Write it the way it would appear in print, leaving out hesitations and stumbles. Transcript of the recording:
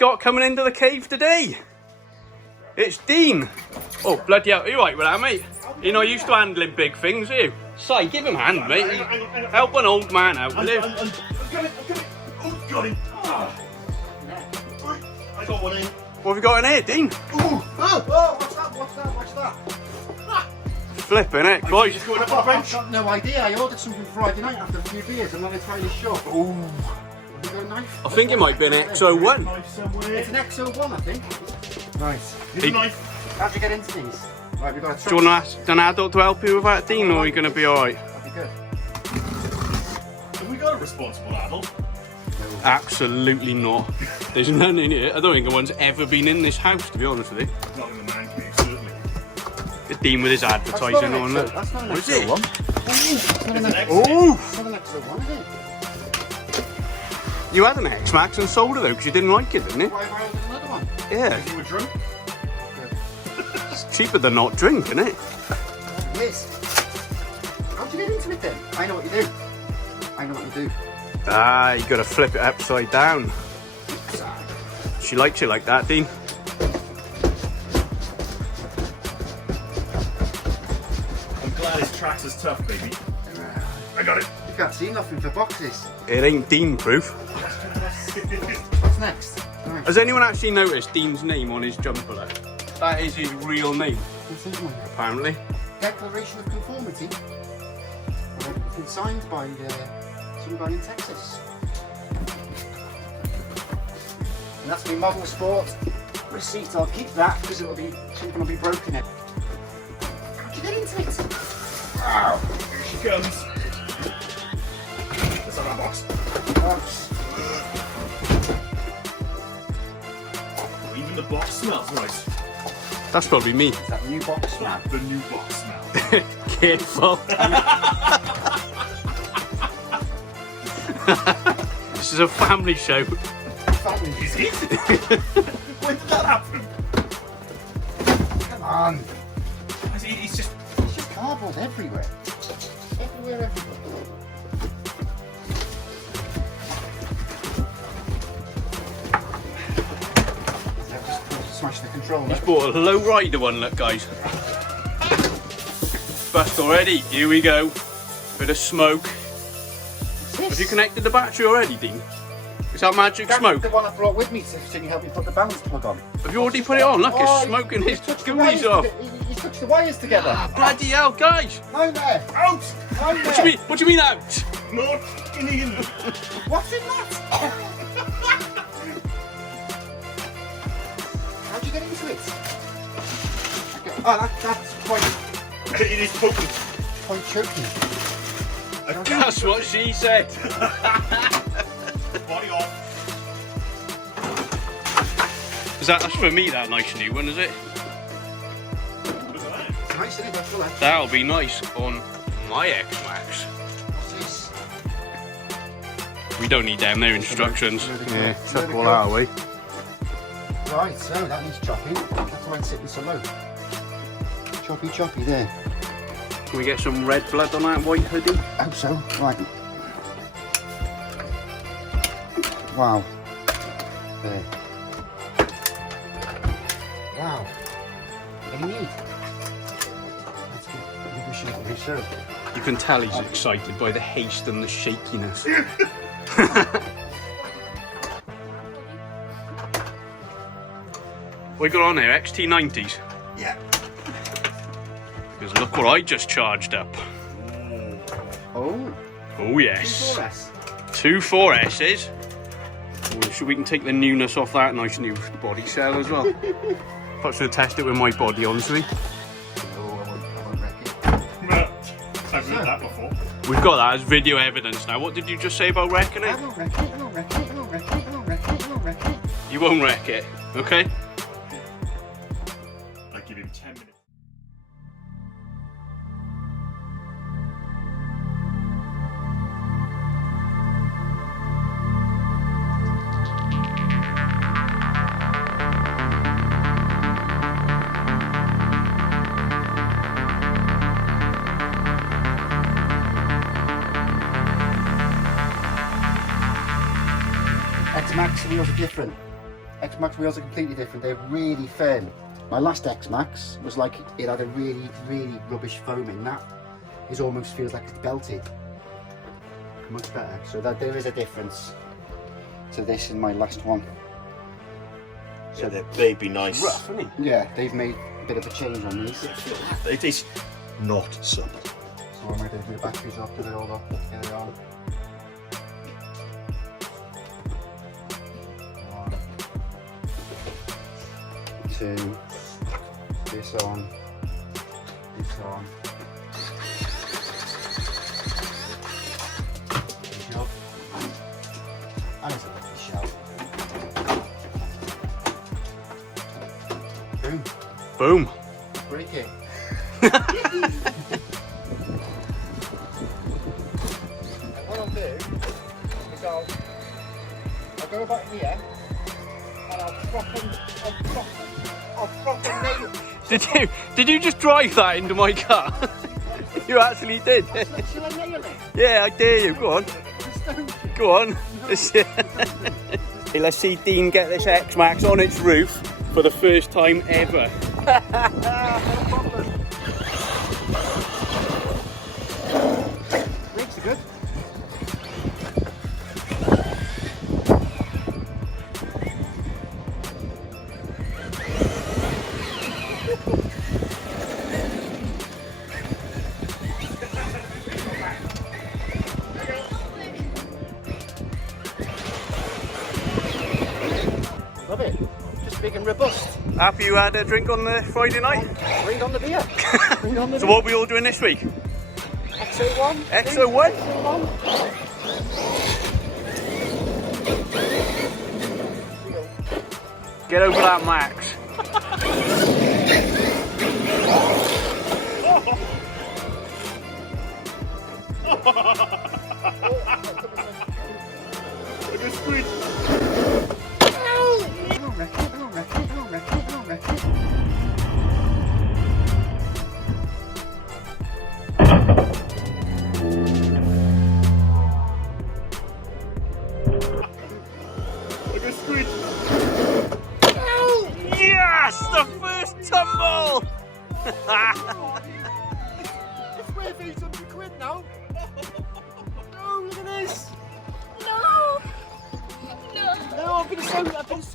got coming into the cave today? It's Dean. Oh, bloody hell. Are you right with that, mate? You're not used to handling big things, are you? Si, give him a hand, mate. Hang on. Help an old man out, will you? I'm got it. Oh, got him. Ah. I got one in. What have you got in here, Dean? What's that? Flipping it, boys. Just going up on the bench. I've got no idea. I ordered something Friday night after a few beers. I'm not entirely sure. Ooh. Have you got a knife? I think it might be an XO1. Knife somewhere. It's an XO1, I think. Nice. Here's a knife. How'd you get into these? Right, we've got a Do you want to ask an adult to help you with that, Dean, or are you going to be alright? That'd be good. Have we got a responsible adult? Absolutely not. There's none in here. I don't think anyone's ever been in this house, to be honest with you. Not in the man cave, certainly. Get Dean with his advertising on. Look. That's not an What is it? XO1. Oh! It's not an XO1, is it? You had an XMAXX and sold it though because you didn't like it, didn't you? Why have I ordered another one? Yeah. You were drunk? It's cheaper than not drink, isn't it? Yes. How'd you get into it then? I know what you do. I know what you do. Ah, you got to flip it upside down. She likes it like that, Dean. I'm glad his TRAXXAS tough, baby. I got it. You can't see nothing for boxes. It ain't Dean proof. What's next? Right. Has anyone actually noticed Dean's name on his jumper there? That is his real name, What's this one? apparently. Declaration of Conformity. It's been signed by somebody in Texas. And that's my model sport receipt. I'll keep that because it'll be something will be broken in. How'd you get into it? Wow. Here she comes. Let's have that box. Oh, even the box smells nice. That's probably me. Is that new box smell? The new box smell. Careful. This is a family show. Is it? When did that happen? Come on. He's just... It's just cardboard everywhere. Everywhere. I've just smashed the controller. He's bought a low rider one, look guys. Bust already, here we go. Bit of smoke. Have you connected the battery already, Dean? Is that magic That's smoke? the one I brought with me so you help me put the balance plug on. Have you already put it on? Look, it's smoking his goonies off. You touched the wires together. Bloody hell, guys! Nightmare. Out! Nightmare. What do you mean out? Not in. What's in that? How'd you get into it? Okay. Oh, that's quite It is potent. choking. That's what she said. Body off. That's for me, that nice new one, is it? What is that? It's nice, isn't it? That's all that. That'll be nice on my XMAXX. What's this? We don't need them, they're instructions. Yeah, chuck all that away. Right, so that needs chopping. That's why it's sitting so low. Choppy there. Can we get some red blood on that white hoodie? Hope so. Right. Wow. There. Wow. What do you need? That's good. I think we should reserve. You can tell he's excited by the haste and the shakiness. What you got on there? XT90s? Yeah. Because look what I just charged up. Oh. Oh yes. 4S. Two 4S's. Oh, so we can take the newness off that nice new body cell as well. Perhaps we'll test it with my body, honestly. Oh, I won't wreck it. I've heard that before. We've got that as video evidence now. What did you just say about wrecking I it? won't wreck it. I won't wreck it. I won't wreck it. I won't wreck it. I won't wreck it. You won't wreck it, okay? I give him 10 minutes. XMAXX wheels are different. XMAXX wheels are completely different. They're really firm. My last XMAXX was like, it had a really, really rubbish foam in that. It almost feels like it's belted. Much better. So that there is a difference to this and my last one. So they'd be nice. Rough, isn't it? Yeah, they've made a bit of a change on these. It is not supple. So I'm ready to do the batteries up, do they all up? Here they are. 1, 2, this on, this on. Good job. And it's a lovely shell. Boom. Boom. Break it. What I'll do is I'll go back here and I'll proper nail it. Did you just drive that into my car? You actually did. Shall I nail it? Yeah, I dare you. Go on. Go on. Let's see Dean get this XMAXX on its roof for the first time ever. No problem. Brakes are good. Love it. Just big and robust. Happy you had a drink on the Friday night? Bring on the beer. Bring on the So beer. what are we all doing this week? XO1. XO1? Get over that, Max. Yes! The first tumble! It's worth 800 quid now. No, look at this. No! No! No, I've been so